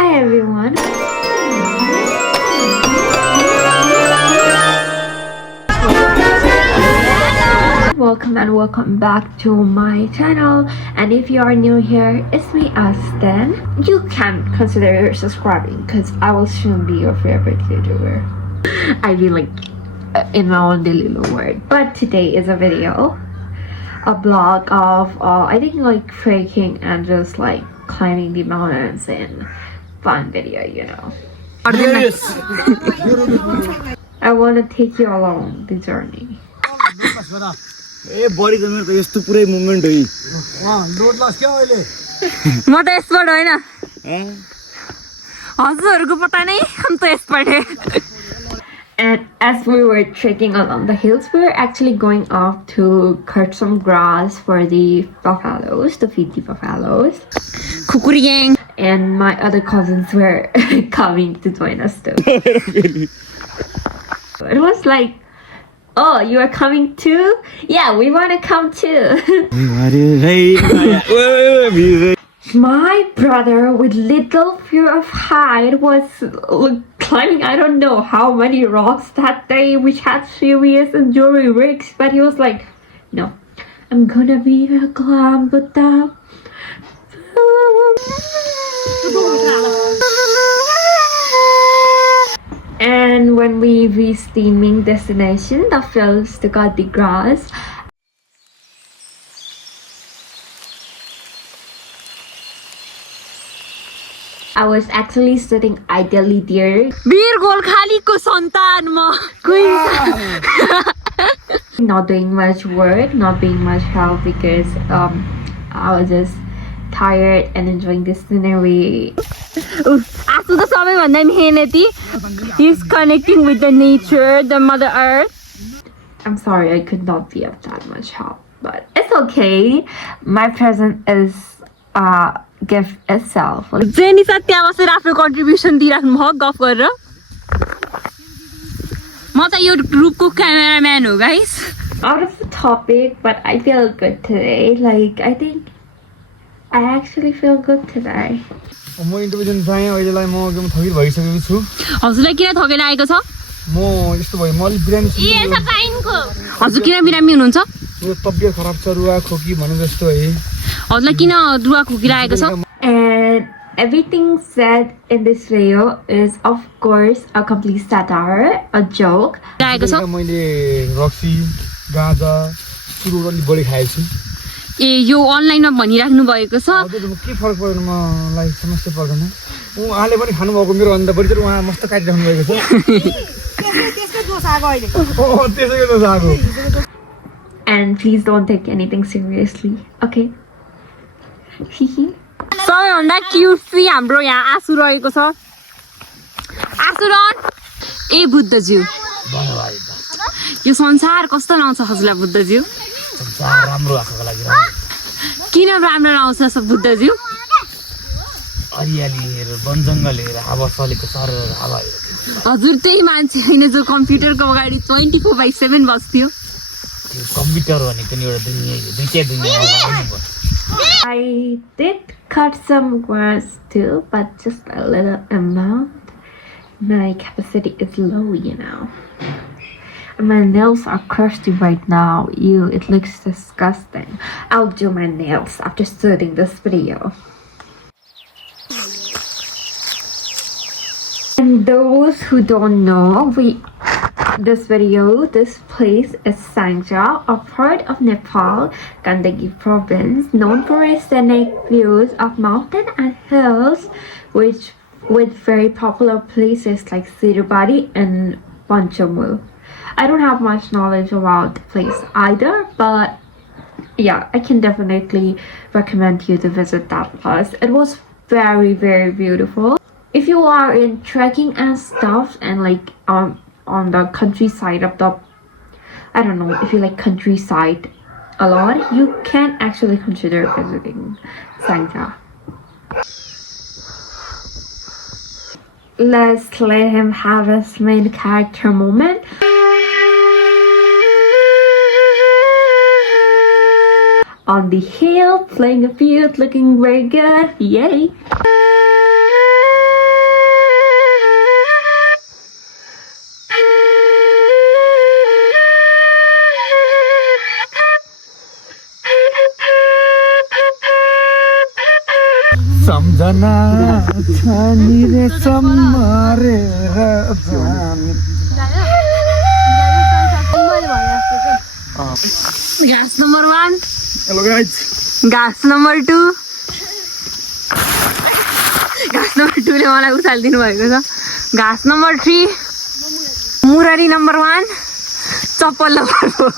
Hi everyone. Welcome back to my channel, and if you are new here, it's me Aston. You can consider subscribing because I will soon be your favorite YouTuber. I mean like in my own little word. But today is a video, a vlog of I think like trekking and just like climbing the mountains and fun video, you know. Yes. I want to take you along the journey. ए बडी त मेरो त यस्तो पुरै movement हो load लस के अहिले म त एक्सपर्ट होइन हजुरहरुको पता नै हम त एक्सपर्ट है. And as we were trekking along the hills, we were actually going off to cut some grass for the buffaloes, to feed the buffaloes. Kukuri gang. And my other cousins were coming to join us too. It was like, oh, you are coming too? Yeah, we want to come too. My brother, with little fear of height, was climbing I don't know how many rocks that day, which had serious injury risks, but he was like, no, I'm gonna be a climb, but And when we reached the main destination, the fields to cut the grass, I was actually sitting ideally there. वीर गोर्खाली को संतान म Not doing much work, not being much help because I was just tired and enjoying the scenery. आफू त सबैभन्दा मेहनती. He's connecting with the nature, the mother earth. I'm sorry I could not be of that much help, but it's okay. My present is gift itself. Jenny सा त्यहाँ बसेर आफ्नो contribution दिइराख्नु भयो गफ गरेर. म त यो ग्रुपको क्यामेराम्यान हो guys. Out of the topic, but I feel good today. Like I think I actually feel good today. म इन्टरभ्युजन पाएँ अहिलेलाई म एकदम थकित भइसकेको छु. हजुरलाई किन थकेर आएको छ? म यस्तो भयो म अलि बिरामी छु. हजुर किन बिरामी हुनुहुन्छ? मेरो तबियत खराब छ रुवा खोकी भने जस्तो है. हजुरलाई किन रुवा खोकी लागेको छ? And everything said in this video is of course a complete satire, a joke. लागेको छ? मैले रक्सी गाँजा सुरुर अलि बढी खाएको छु. ए यो अनलाइनमा भनिराख्नु भएको छ. हजुर के फरक पर्दैन मलाई समस्या पर्दैन. उहाँले पनि खानु भएको मेरो भन्दा बढी चाहिँ उहाँ मस्त काटिराख्नु भएको छ. त्यसको दोष आगो अहिले. त्यसैको दोष आगो. And please don't take anything seriously, okay? सबैभन्दा क्युट चाहिँ हाम्रो यहाँ आसु रहेको छ. आसुरन ए बुद्धज्यू यो संसार कस्तो लाउँछ हजुरलाई बुद्धज्यू? संसार राम्रो आफूको लागि किन राम्रो लाउँछ सब बुद्धज्यू? हरियाली हेर वन जङ्गल हेर हावा चलेको सर हावा हेर. हजुर त्यही मान्छे होइन जो कम्प्युटरको अगाडि 24/7 बस्थ्यो. कम्प्युटर भनेको नि एउटा दुनिया हो. दुईटै दुनिया हो. I did cut some grass too, but just a little amount. My capacity is low, you know. My nails are crusty right now. Ew, it looks disgusting. I'll do my nails after shooting this video. And those who don't know, this place is Sangja, a part of Nepal, Gandagi province, known for its scenic views of mountain and hills, with very popular places like Sirubari and Panchamu. I don't have much knowledge about the place either, but yeah, I can definitely recommend you to visit that place. It was very, very beautiful. If you are in trekking and stuff and like on the countryside of the, I don't know, if you like countryside a lot, you can actually consider visiting Sangja. Let's let him have his main character moment. On the hill, playing a field, looking very good. Yay! सम्झना छानी रे सम्हारेर जाने Gas number 1. Hello guys Gas number 2. Gas number 2 ले मलाई उचालिदिनु भएको छ. Gas number 3. Murari number 1. Chappal number 4.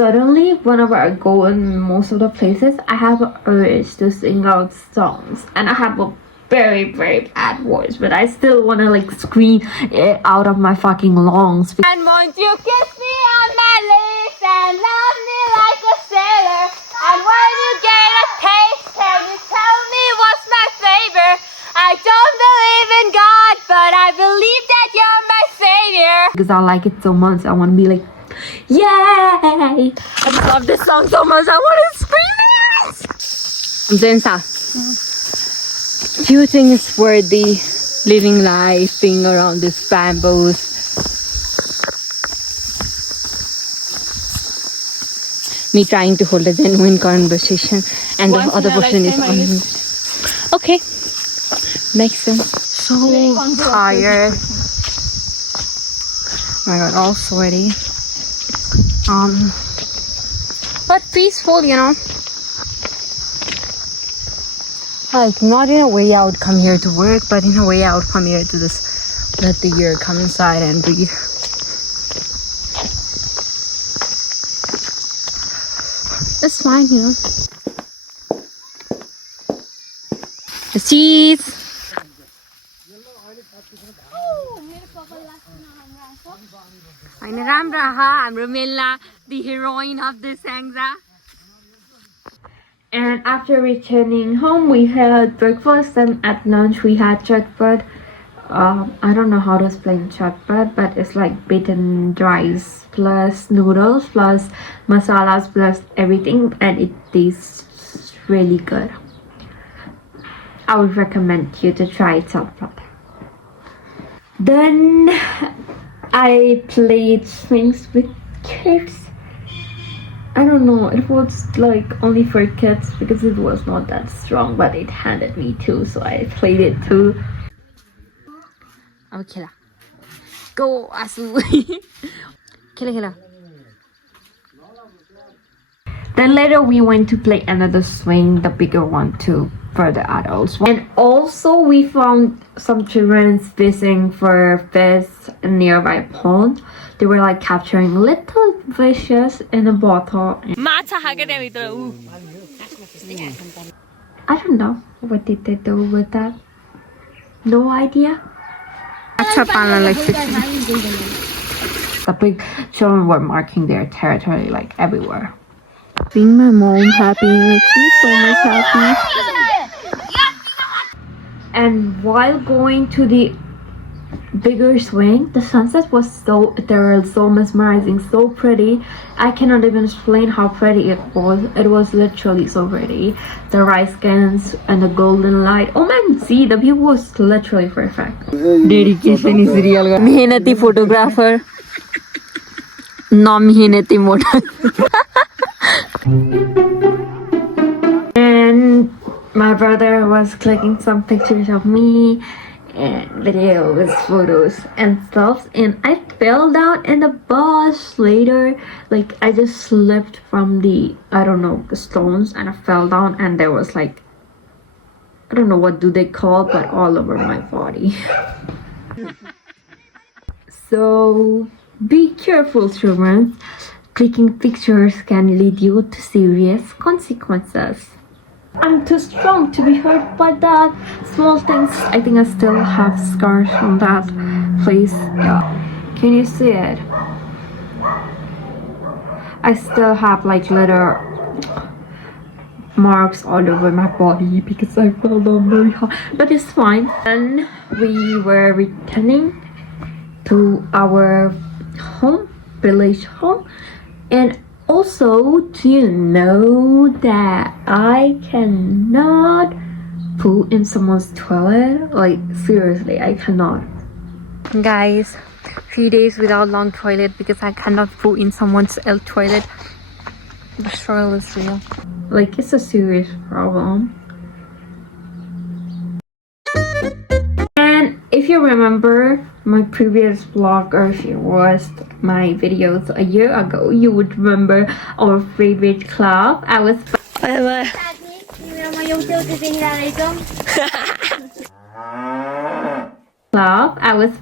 Suddenly, whenever I go in most of the places, I have an urge to sing out songs, and I have a very, very bad voice, but I still want to like scream it out of my fucking lungs. And won't you kiss me on my lips and love me like a sailor? And when you get a taste, can you tell me what's my flavor? I don't believe in God, but I believe that you're my savior. Because I like it so much, I want to be like, yay! I just love this song so much, I want to scream it! Zensa, do you think it's worthy living life, being around these bamboos? Me trying to hold a genuine conversation and the other person is on mute. Okay, makes sense. So tired. Oh my god, all sweaty. But peaceful, you know. Like, not in a way I would come here to work, but in a way I would come here to just let the air come inside and breathe. It's fine, you know. The cheese. I'm Ramraha, I'm Ramilla, the heroine of this sangha. And after returning home, we had breakfast, and at lunch we had chatpat. I don't know how to explain chatpat, but it's like beaten rice plus noodles plus masalas plus everything, and it tastes really good. I would recommend you to try chatpat. Then I played swings with kids. I don't know, it was like only for kids because it was not that strong, but it handed me too, so I played it too. Okay, go Asu. Kila. Then later we went to play another swing, the bigger one too, for the adults. And also we found some children fishing for fish in nearby pond. They were like capturing little fishes in a bottle. I don't know, what did they do with that? No idea. The big children were marking their territory like everywhere. Being my mom happy makes me so much happy. And while going to the bigger swing, the sunset was so ethereal, so mesmerizing, so pretty. I cannot even explain how pretty it was. It was literally so pretty. The rice cans and the golden light. Oh man, see, the view was literally perfect. Dedication is real. Mehnati photographer. Non-mehnati model. And my brother was clicking some pictures of me and videos, photos and stuff, and I fell down in the bus later. Like, I just slipped from the, I don't know, the stones, and I fell down, and there was like, I don't know what do they call, but all over my body. So be careful, children. Clicking pictures can lead you to serious consequences. I'm too strong to be hurt by that. Small things. I think I still have scars from that place. Yeah. Can you see it? I still have like little marks all over my body because I fell down very hard. But it's fine. Then we were returning to our home, village home. And also, do you know that I cannot poo in someone's toilet? Like, seriously, I cannot. Guys, 3 days without long toilet because I cannot poo in someone's toilet. The struggle is real. Like, it's a serious problem. And if you remember my previous vlog, or if you watched my videos a year ago, you would remember our favorite club. I was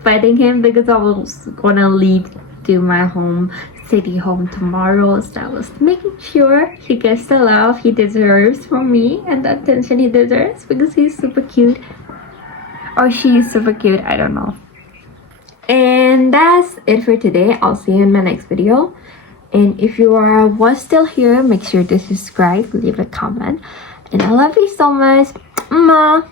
fighting him because I was gonna leave to my city home tomorrow. So I was making sure he gets the love he deserves from me and the attention he deserves because he's super cute. Or she's super cute, I don't know. And that's it for today. I'll see you in my next video. And if you was still here, make sure to subscribe, leave a comment. And I love you so much. Mwah.